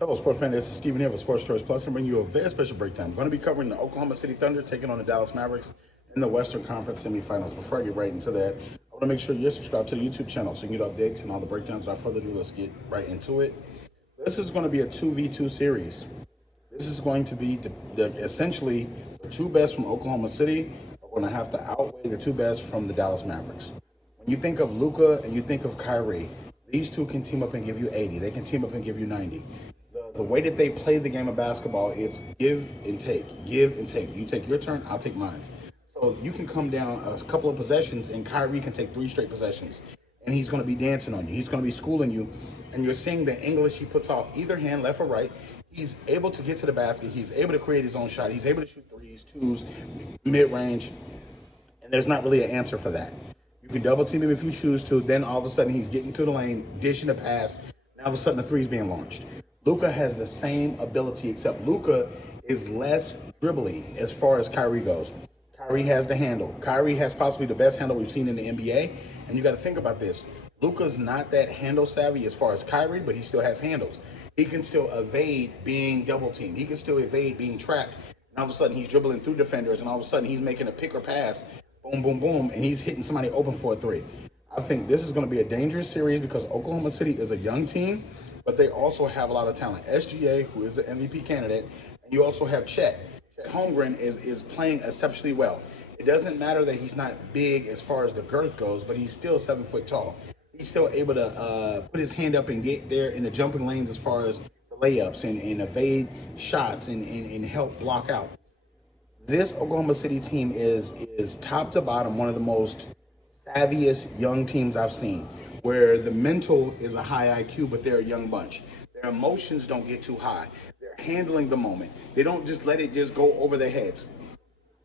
Hello, sports fan. This is Steven here with Sports Choice Plus and bringing you a very special breakdown. I'm going to be covering the Oklahoma City Thunder taking on the Dallas Mavericks in the Western Conference semifinals. Before I get right into that, I want to make sure you're subscribed to the YouTube channel so you can get updates and all the breakdowns. Without further ado, let's get right into it. This is going to be a 2v2 series. This is going to be essentially the two best from Oklahoma City are going to have to outweigh the two best from the Dallas Mavericks. When you think of Luka and you think of Kyrie, these two can team up and give you 80. They can team up and give you 90. The way that they play the game of basketball, it's give and take, give and take. You take your turn, I'll take mine. So you can come down a couple of possessions, and Kyrie can take 3 straight possessions, and he's going to be dancing on you. He's going to be schooling you, and you're seeing the English he puts off either hand, left or right. He's able to get to the basket. He's able to create his own shot. He's able to shoot threes, twos, mid-range, and there's not really an answer for that. You can double team him if you choose to. Then all of a sudden he's getting to the lane, dishing a pass. Now all of a sudden the three's being launched. Luka has the same ability, except Luka is less dribbly as far as Kyrie goes. Kyrie has the handle. Kyrie has possibly the best handle we've seen in the NBA. And you got to think about this. Luka's not that handle savvy as far as Kyrie, but he still has handles. He can still evade being double teamed. He can still evade being trapped. And all of a sudden he's dribbling through defenders, and all of a sudden he's making a pick or pass, boom, boom, boom, and he's hitting somebody open for a three. I think this is going to be a dangerous series because Oklahoma City is a young team, but they also have a lot of talent. SGA, who is the MVP candidate, and you also have Chet. Chet Holmgren is playing exceptionally well. It doesn't matter that he's not big as far as the girth goes, but he's still 7 foot tall. He's still able to put his hand up and get there in the jumping lanes as far as the layups and evade shots and help block out. This Oklahoma City team is top to bottom one of the most savviest young teams I've seen, where the mental is a high IQ, but they're a young bunch. Their emotions don't get too high. They're handling the moment. They don't just let it just go over their heads.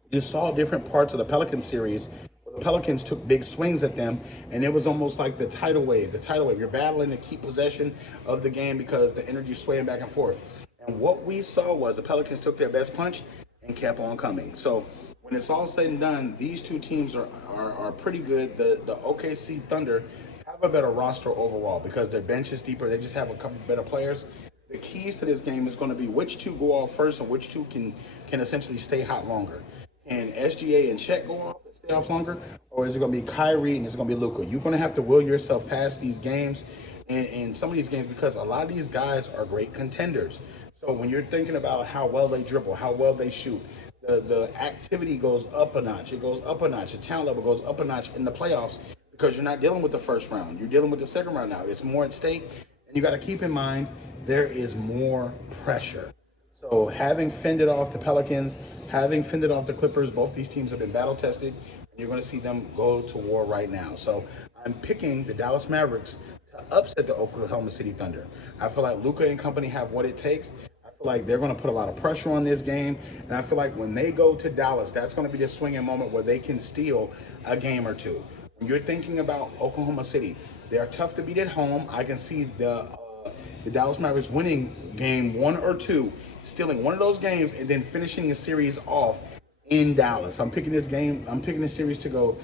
You saw different parts of the Pelicans series where the Pelicans took big swings at them, and it was almost like the tidal wave. The tidal wave. You're battling to keep possession of the game because the energy's swaying back and forth. And what we saw was the Pelicans took their best punch and kept on coming. So when it's all said and done, these two teams are pretty good. The OKC Thunder have a better roster overall because their bench is deeper. They just have a couple better players. The keys to this game is going to be which two go off first and which two can essentially stay hot longer. Can SGA and Chet go off and stay off longer, or is it going to be Kyrie and it's going to be Luka? You're going to have to will yourself past these games and some of these games because a lot of these guys are great contenders. So when you're thinking about how well they dribble, how well they shoot, the activity goes up a notch. It goes up a notch. The talent level goes up a notch in the playoffs because you're not dealing with the first round. You're dealing with the second round now. It's more at stake, and you got to keep in mind there is more pressure. So having fended off the Pelicans, having fended off the Clippers, both these teams have been battle tested, and you're going to see them go to war right now. So I'm picking the Dallas Mavericks to upset the Oklahoma City Thunder. I feel like Luka and company have what it takes. I feel like they're going to put a lot of pressure on this game, and I feel like when they go to Dallas, that's going to be the swinging moment where they can steal a game or two. When you're thinking about Oklahoma City, they are tough to beat at home. I can see the Dallas Mavericks winning game 1 or 2, stealing one of those games, and then finishing the series off in Dallas. I'm picking this series to go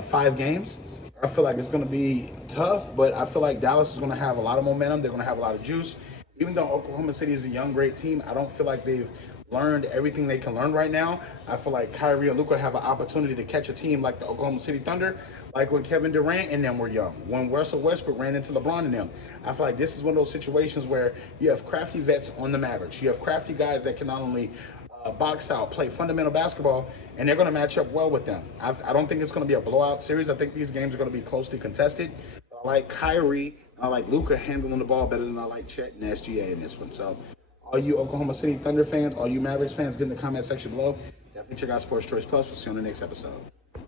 5 games. I feel like it's going to be tough, but I feel like Dallas is going to have a lot of momentum. They're going to have a lot of juice. Even though Oklahoma City is a young, great team, I don't feel like they've learned everything they can learn right now. I feel like Kyrie and Luka have an opportunity to catch a team like the Oklahoma City Thunder, like when Kevin Durant and them were young, when Russell Westbrook ran into LeBron and them. I feel like this is one of those situations where you have crafty vets on the Mavericks. You have crafty guys that can not only box out, play fundamental basketball, and they're going to match up well with them. I don't think it's going to be a blowout series. I think these games are going to be closely contested. I like Kyrie, I like Luka handling the ball better than I like Chet and SGA in this one. So all you Oklahoma City Thunder fans, all you Mavericks fans, get in the comment section below. Definitely check out Sports Choice Plus. We'll see you on the next episode.